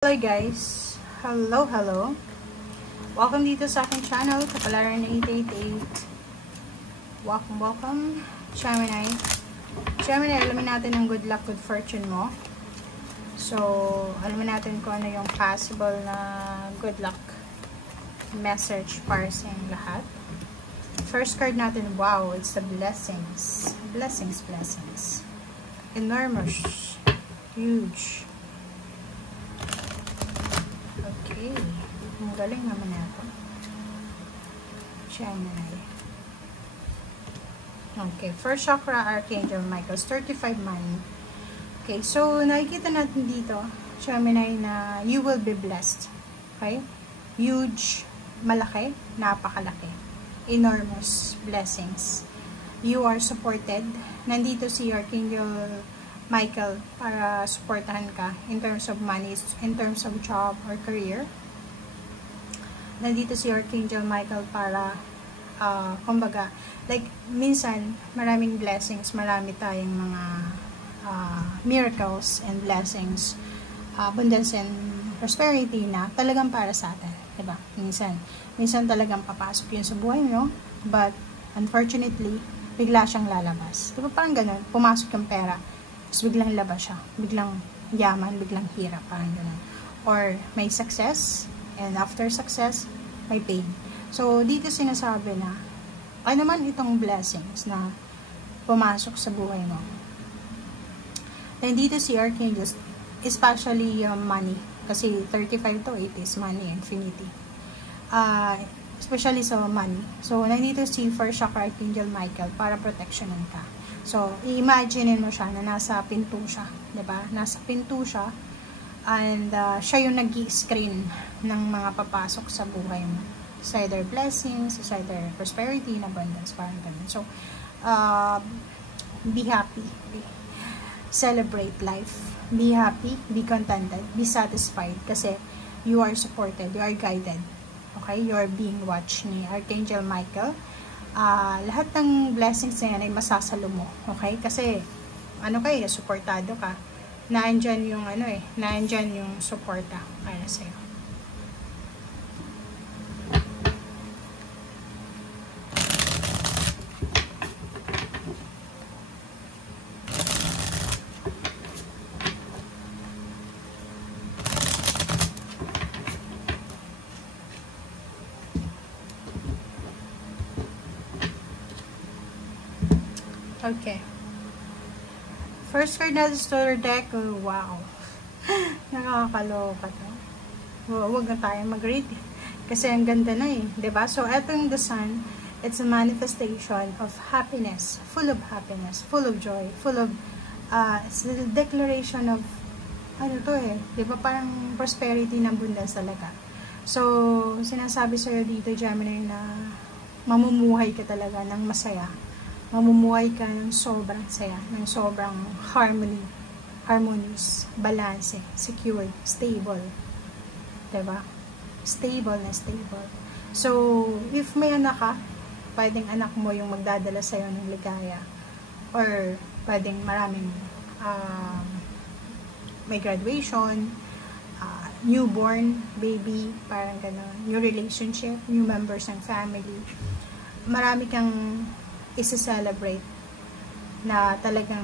Hello guys! Hello! Welcome dito sa aking channel, Kapalaran 888. Welcome, Gemini. Gemini, alamin natin ang good luck, good fortune mo. So, alamin natin kung ano yung possible na good luck message para sa inyong lahat. First card natin, wow, it's the blessings. Blessings. Enormous. Huge. Okay. Ang galing naman ito. Gemini. Okay. First chakra, Archangel Michael. 35 money. Okay. So, nakikita natin dito, Gemini, na you will be blessed. Okay? Huge. Malaki. Napakalaki. Enormous blessings. You are supported. Nandito si Archangel Michael para supportahan ka in terms of money, in terms of job or career. Nandito si Archangel Michael para kumbaga, like minsan maraming blessings, marami tayong mga miracles and blessings, abundance and prosperity na talagang para sa atin, diba? Minsan talagang papasok yun sa buhay mo, but unfortunately bigla siyang lalabas, diba? Parang ganun, pumasok yung pera, tapos biglang labas siya. Biglang yaman, biglang hirap. Parang gano'n. Or may success, and after success, may pain. So, dito sinasabi na, ano naman itong blessings na pumasok sa buhay mo. And dito si Archangel, especially money. Kasi 35 to 8 is money, infinity. Especially sa money. So, nandito si First Chakra Archangel Michael para protectionan ka. So, i-imaginein mo siya na nasa pinto siya, 'di ba? Nasa pinto siya and siya yung nag-i-screen ng mga papasok sa buhay mo. It's either blessings, it's either prosperity and abundance, parang ganun. So, be happy. Celebrate life. Be happy, be contented, be satisfied kasi you are supported, you are guided. Okay? You are being watched ni Archangel Michael. Lahat ng blessings na yan ay masasalo mo, okay? Kasi supportado ka. Naandyan yung naandyan yung suporta para sa'yo. Okay. First card natin sa Starter deck. Oh, wow. Nakakaloka to. Huwag na tayo mag-read. Kasi ang ganda na eh. Diba? So, etong the Sun, it's a manifestation of happiness. Full of happiness. Full of joy. Full of, it's a declaration of, diba? Parang prosperity ng abundance talaga. So, sinasabi sa'yo dito, Gemini, na mamumuhay ka talaga ng masaya. Mamumuhay ka ng sobrang saya, ng sobrang harmonious, balance, secure, stable. Diba? Stable na stable. So, if may anak ka, pwedeng anak mo yung magdadala sa'yo ng ligaya. Or, pwedeng maraming may graduation, newborn, baby, parang gano'n, new relationship, new members ng family. Marami kang isa-celebrate na talagang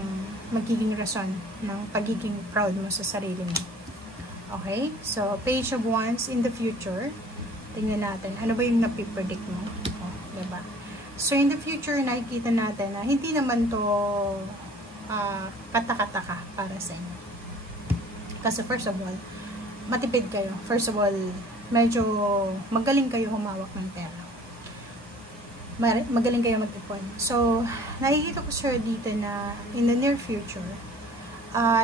magiging rason ng pagiging proud mo sa sarili mo. Okay? So, Page of Wands in the future. Tingnan natin. Ano ba yung napipredict mo? Oh, diba? So, in the future, nakikita natin na hindi naman to katakataka para sa inyo. Kasi first of all, matipid kayo. First of all, medyo magaling kayo humawak ng pera. Magaling kayo mag-ipon. So, nakikita ko sir dito na in the near future,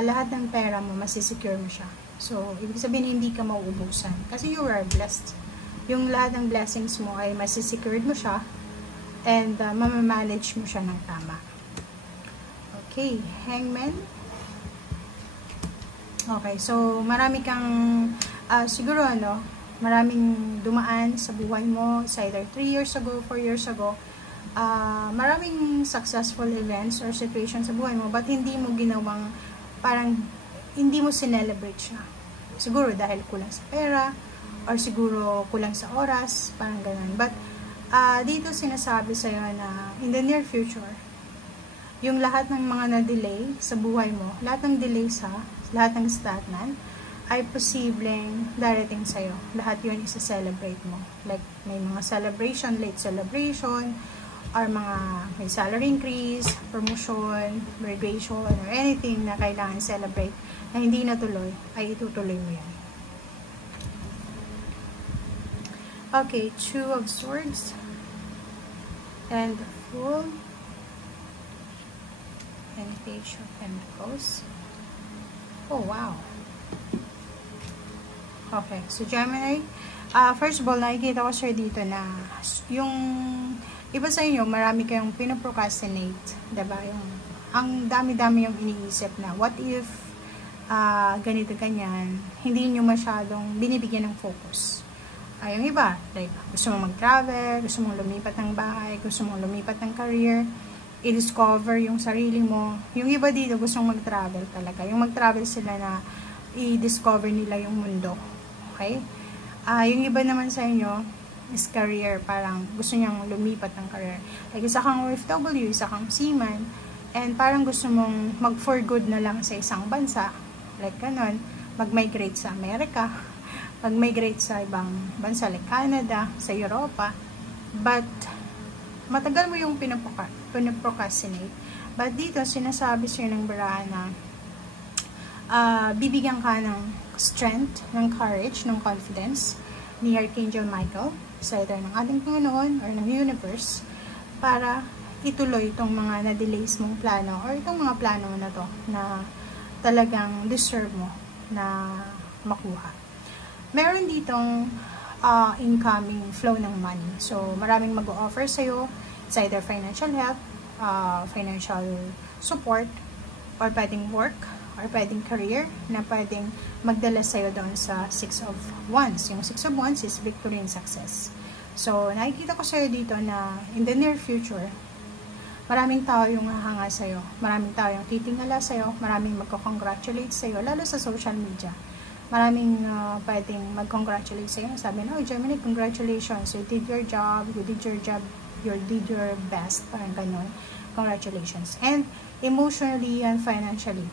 lahat ng pera mo, masisecure mo siya. So, ibig sabihin hindi ka mauubusan. Kasi you are blessed. Yung lahat ng blessings mo ay masisecure mo siya and mamamanage mo siya ng tama. Okay, Hangman. Okay, so marami kang siguro maraming dumaan sa buhay mo, it's either 3 years ago, 4 years ago, maraming successful events or situations sa buhay mo, but hindi mo ginawang, parang, hindi mo sinelebrate siya. Siguro dahil kulang sa pera, or siguro kulang sa oras, parang ganun. But, dito sinasabi sa'yo na in the near future, yung lahat ng mga na-delay sa buhay mo, lahat ng delay lahat ng stagnant, ay posibleng darating sa'yo. Lahat yun isa-celebrate mo. Like, may mga celebration, late celebration, or mga may salary increase, promotion, graduation, or anything na kailangan celebrate na hindi natuloy, ay itutuloy mo yan. Okay, Two of Swords, and the Fool, and Page of Pentacles. Oh, wow. Okay, so Gemini, first of all, nakikita ko sir dito na yung iba sa inyo, marami kayong pinoprocrastinate, diba? Ang dami-dami yung iniisip na, what if ganito, ganyan, hindi nyo masyadong binibigyan ng focus. Yung iba, like, gusto mong mag-travel, gusto mong lumipat ng bahay, gusto mong lumipat ng career, i-discover yung sarili mo. Yung iba dito, gustong mag-travel talaga. Yung mag-travel sila na i-discover nila yung mundo. Okay? Yung iba naman sa inyo is career, parang gusto niyang lumipat ng career. Like, isa kang OFW, isa kang seaman, and parang gusto mong mag-for good na lang sa isang bansa, like ganon, mag-migrate sa Amerika, mag-migrate sa ibang bansa, like Canada, sa Europa, but matagal mo yung pinaprocrastinate. But dito, sinasabi sa'yo ng barahan na bibigyan ka ng strength, ng courage, ng confidence ni Archangel Michael, sa either ng ating Panginoon or ng universe, para ituloy itong mga na-delays mong plano or itong mga plano na to na talagang deserve mo na makuha. Meron ditong incoming flow ng money. So, maraming mag-o-offer sa'yo. It's either financial help, financial support, or pwedeng work, or pwedeng career, na pwedeng magdala sa'yo doon sa Six of Wands. Yung Six of Wands is victory and success. So, nakikita ko sa'yo dito na in the near future, maraming tao yung hahanga sa'yo. Maraming tao yung titingala sa'yo. Maraming magko-congratulate sa'yo, lalo sa social media. Maraming pwedeng mag-congratulate sa'yo. Sabi na, oh, Gemini, congratulations. You did your job. You did your job. You did your best. Parang ganun. Congratulations. And emotionally and financially.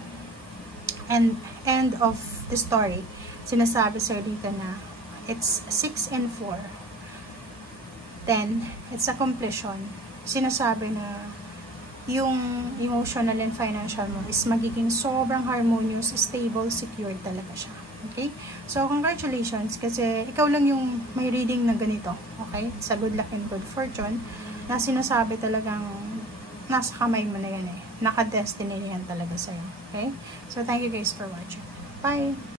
And end of the story, sinasabi sa'yo dito na it's 6 and 4. Then, it's a completion. Sinasabi na yung emotional and financial mo is magiging sobrang harmonious, stable, secure talaga siya. Okay? So, congratulations kasi ikaw lang yung may reading na ganito. Okay? Sa good luck and good fortune na sinasabi talagang nasa kamay mo na yan eh. Naka-destiny yan talaga sa'yo. Okay? So, thank you guys for watching. Bye!